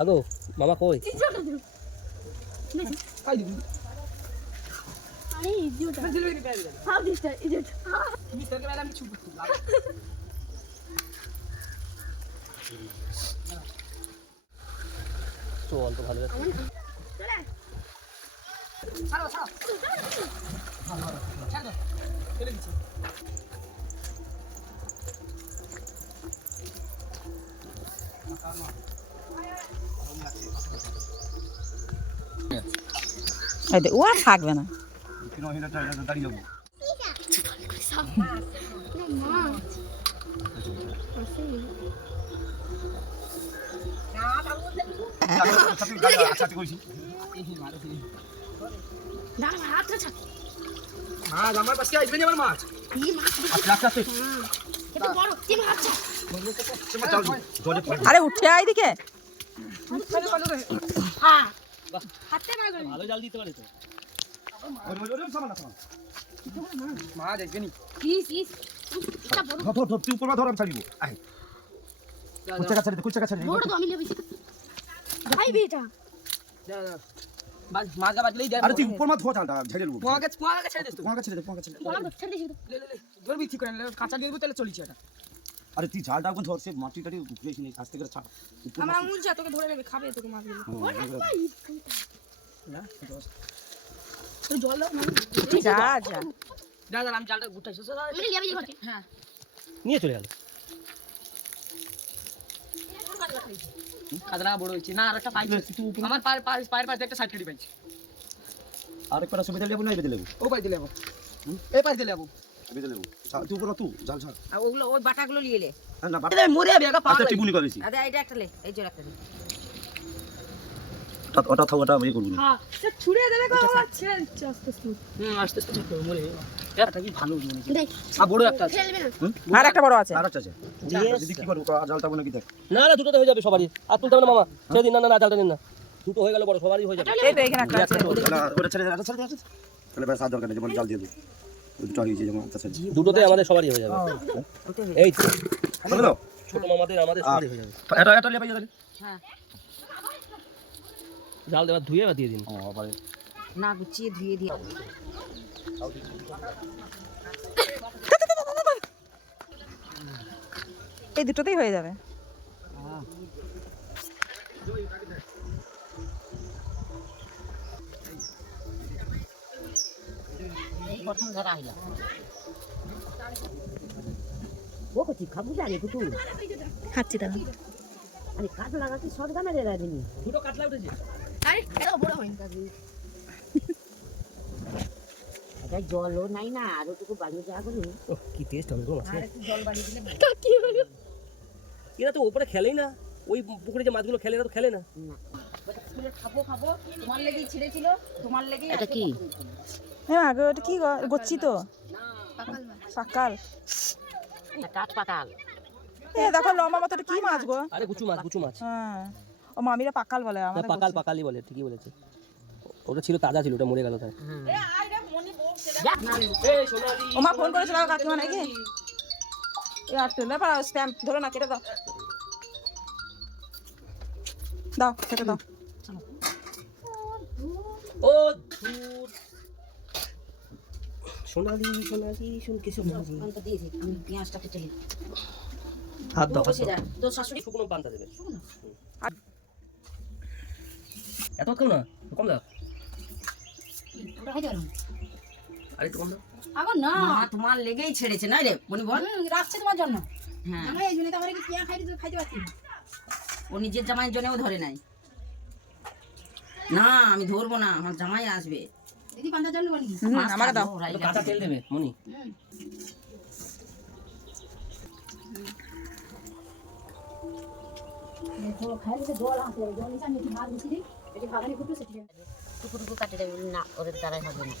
আগো মামা কই চল তো ভালো আছে ও আর থাকবে না আরে উঠে আয় দিকে ভালো জাল দিতে পারে তো মা দেখবে নি তুই উপর ধর আমি ছাড়িব কুচা কাছা মাছ গা বাজলেই দেয় আরে তুই উপর মা ধোয়া চালটা ঝেড়ে লব পোয়াকে ছেড়ে দিস তো পোয়াকে ছেড়ে দে ধরবি ঠিক করে কাঁচা দিয়ে তাহলে চলিছে এটা আরে তুই ঝালটা এখন ধর সে মাটি টাটি উঠেছিস নি আস্তে করে ছাড় আমার আঙুল যা তোকে ধরে নেবে খাবে তোকে মাছগুলো না তুই জল দাও না যা যা দাদা আমি জালটা গুটাইছি হ্যাঁ নিয়ে চলে গেল কাদরা বড় হইছে না আর একটা পাইছি আমার পায়ের পাশে একটা সাইড কেটে পাইছি আর একটা সুবিধা লেবু না বেদে লেবু ও পাই দিলে এই পাই দিলে বেদে লেবু তুই উপর তুই ঝাল ছাড় আর ওগুলো ওই বাটাগুলো নিয়ে এলে না এটা মরে যাবে একা আচ্ছা টিপুনি করেছি আরে এটা একটা লে এই যে একটা লে ওটা থাও ওটা ইয়ে করব না হ্যাঁ সে ছুড়ে দেবে গো আচ্ছা আস্তে আস্তে মরে এটা কি ভালো মনে দেখ আর বড় একটা আছে আর একটা বড় আছে আর একটা আছে যদি কি করব জালটা বলে কি দেখ না না দুটোতে হয়ে যাবে সবারই আর তুলতে হবে না মামা ছেড়ে দিন না জালটা নিন না দুটো হয়ে গেল বড় সবারই হয়ে যাবে এই তো এখানে একটা আছে না ওটা ছেড়ে দে তাহলে ব্যাস আর দরকার নেই যেমন জাল দিয়ে দেব দুটো হয়েছে যেমন আচ্ছা দুটোতে আমাদের সবারই হয়ে যাবে এই তো বলো ছোট মামাদের আমাদের সবারই হয়ে যাবে এটা লে পাইয়া হ্যাঁ জাল দেওয়া ধুয়ে দিয়ে দিন ও পারে না গুছিয়ে ধুয়ে দিয়ে এই দুটোতেই হয়ে যাবে প্রথম ধরা হইল ও কচি খাবু জানি কুতু খাচ্ছি দাদা আরে কাট লাগা কি শর্ট গানে রে রাদিনি দুটো কাটলা উঠেছে আরে এটা বড় হয়নি এটা জলও নাই না আর ওটুকু বাড়িয়ে যা করু ও কি টেস্ট হবে গো মাছের আর একটু জল বাড়িয়ে দিলে কি হলো এরা তো উপরে খেলেই না ওই পুকুরে যে মাছগুলো খেলে এরা তো খেলে না খাবো তোমার লেগেই ছিঁড়েছিল তোমার লেগেই এটা কি হ্যাঁ আগে ওটা কি গচ্ছি তো পাকাল কাঠ পাকাল এ দেখো লম্বা মতো কি মাছ গো আরে গুচু মাছ হ্যাঁ ও মামিরা পাকাল বলে আমাদের পাকালি বলে ঠিকই বলেছে ওটা ছিল তাজা ছিল ওটা মরে গেল তাই ও মা ফোন করেছিল কাকিমা নাকি এ আর তুলে পারা স্ট্যাম্প ধরো না কেটে দাও দাও কেটে দাও ও ধুর সোনালি শুন কিছু মাঝি পান্তা দিয়ে দে আমি পেঁয়াজটা কেটে নিই হাত দাও তো শাশুড়ি শুকনো পান্তা দেবে এত কম না কম দাও ওটা খাই দাও আরে একটু কম দাও আগো না মা তোমার লেগেই ছেড়েছে না রে মনি বল রাখছে তোমার জন্য হ্যাঁ আমরা এই জন্য তো আমরা কি পেঁয়া খাইতে পারছি না ও নিজের জামাইয়ের জন্যও ধরে নাই না আমি ধরবো না আমার জামাই আসবে দিদি পান্তা জন্য বলি আমার দাও একটু কাঁচা তেল দেবে মনি তো খাইলে জল আসে জল নিচে আমি ভাত দিছি এই ভাগানি ফুটু সেটি টুকু কাটে দেবে না ওদের দ্বারাই হবে না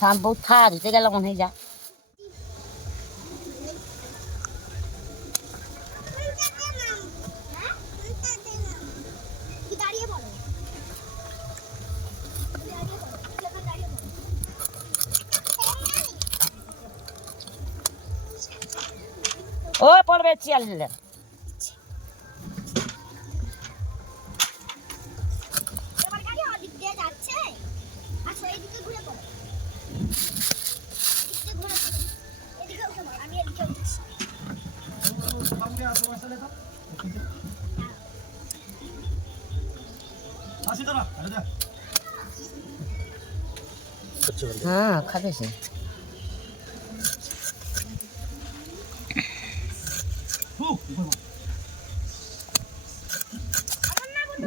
থাম বউ থা ধুতে গেল মনে হয় যা ও পড়বে চিয়াল হ্যাঁ খাবে সে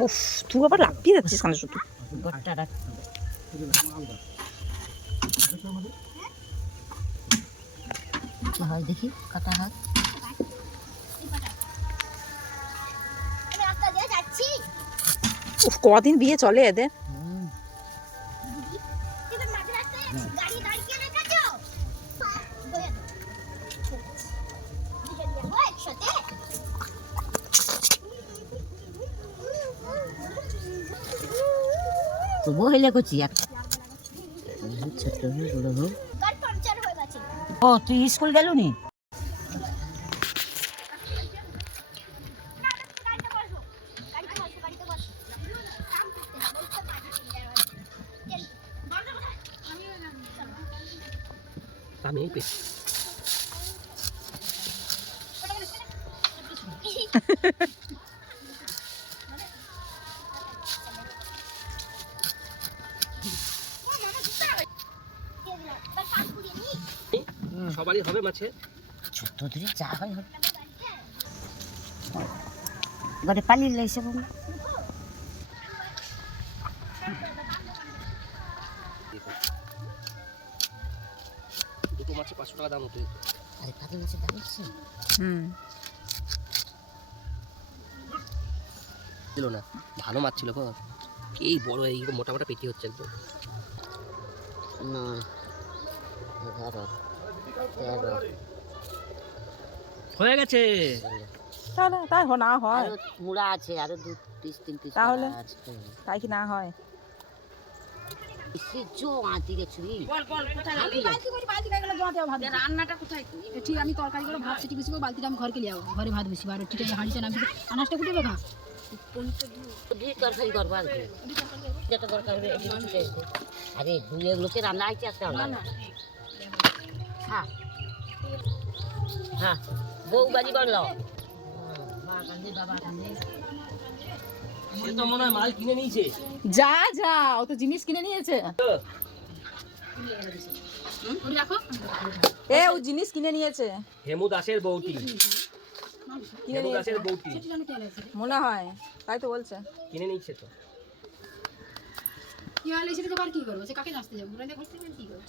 উফ তুই আবার লাফিয়ে যাচ্ছিস কানে শুধু গোটা রাখ হয় দেখি কাটা হাত উফ কদিন বিয়ে চলে এদের তবুও হইলে করছি আর ছোট বড় হোক ও তুই স্কুল গেল নি আমি সবারই হবে মাছে ছোট ধরে চা হয় হবে ঘরে পালিয়ে লাইছে বলে দুটো মাছে 500 টাকা দাম হতো আরে কাকি মাছের দাম আছে দিল না ভালো মাছ ছিল গো এই বড় এই মোটা মোটা পেটি হচ্ছে একদম না 11 13 হয়ে গেছে তাহলে তাই না হয় আরো মুড়া আছে আরো 2 পিস 3 পিস তাহলে? আছে তাই কি না হয় ইসে জো আতি রে ছুরি রান্নাটা কোথায় ঠিক আমি তরকারিগুলো ভাত সিটি কিছু বালতিটা আমি ঘরকে লিয়ে ঘরে ভাত বসি আর ঠিক আছে হাঁড়িটা নামি আনাজটা কুটে বেখা দুই তরকারি করবা যেটা দরকার হবে এগুলো ছুটে আসবে আরে দুই এক লোকে রান্না আইতে আসতে হবে না হ্যাঁ হ্যাঁ বউ বাজি করলো মা কান্দে বাবা কান্দে সে তো মনে হয় মাল কিনে নিয়েছে যা যা ও তো জিনিস কিনে নিয়েছে এ ও জিনিস কিনে নিয়েছে হেমু দাসের বউটি কিনে হেমু নিয়েছে দাসের বউটি মনে হয় তাই তো বলছে কিনে নিচ্ছে তো কি হলে সেটা আবার কি করব সে কাকে আসতে যাবো বুড়ালে করতে কি করব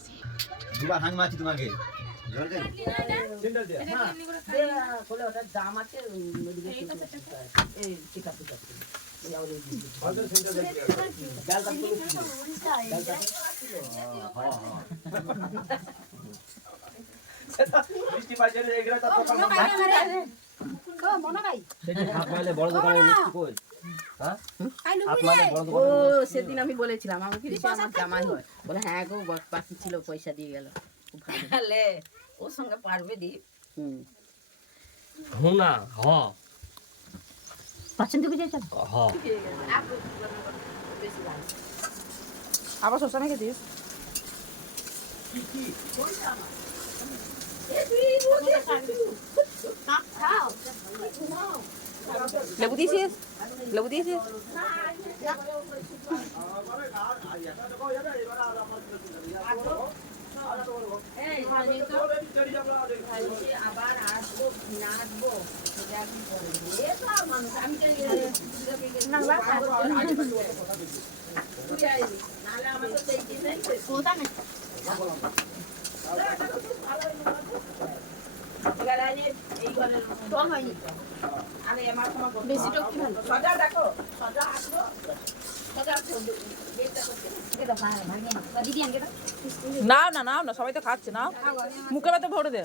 দুবার হাং মাছি তোমাকে বলে ওটা দাম আছে এই ঠিক আছে সেদিন আমি বলেছিলাম আমাকে দিছে আমার জামাই হয় বলে হ্যাঁ গো বাকি ছিল পয়সা দিয়ে গেল ওর সঙ্গে পারবে দি হুনা হ পছন্দ করে যাচ্ছে হ আবার শসা মেখে দিস লেবু দিয়েছিস লেবু দিয়েছিস আবার আসবো নাচবো নাহলে আমাকে সেই জিনিস নাও না নাও না, সবাই তো খাচ্ছে, নাও মুখে ভাতে ভরে দে।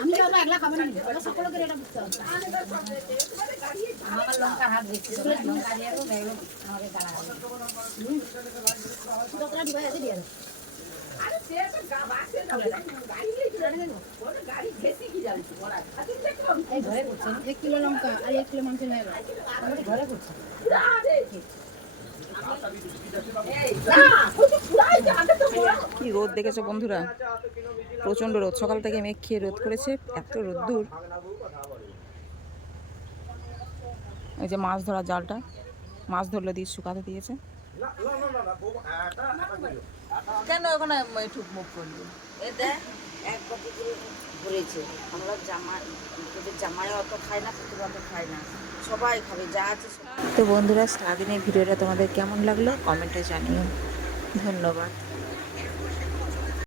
আমি বাবা একলা খাবো না, ওরা সকলকে এটা বুঝতে হবে। আমার লঙ্কার হাত বেশি, লঙ্কা দিয়ে দেবো, বেগুন আমাকে গালা হবে। দোকানে দিবাই আছে দিয়ে। আরে সে তো বাসে যাবে, গাড়ি নিয়ে চলে যাবে, ওর গাড়ি ঘেসি কি জানিস ওরা। এই ঘরে করছেন 1 কিলো লঙ্কা আর 1 কিলো মাংস নেবে, আমাদের ঘরে করছেন। কি রোদ দেখেছো বন্ধুরা, প্রচন্ড রোদ, সকাল থেকে মেঘ খেয়ে রোদ করেছে, এত রোদ্দুর। এই যে মাছ ধরা জালটা, মাছ ধরলে দিয়ে শুকাতে দিয়েছে। কেন ওখানে ঠুক মুখ করলি? এ দেখ এক বাটি করে ভরেছে। আমরা তোদের জামাই অত খায় না, তোদের অত খায় না, সবাই খাবে যা আছে। তো বন্ধুরা, সারাদিনের ভিডিওটা তোমাদের কেমন লাগলো কমেন্টে জানিও। ধন্যবাদ।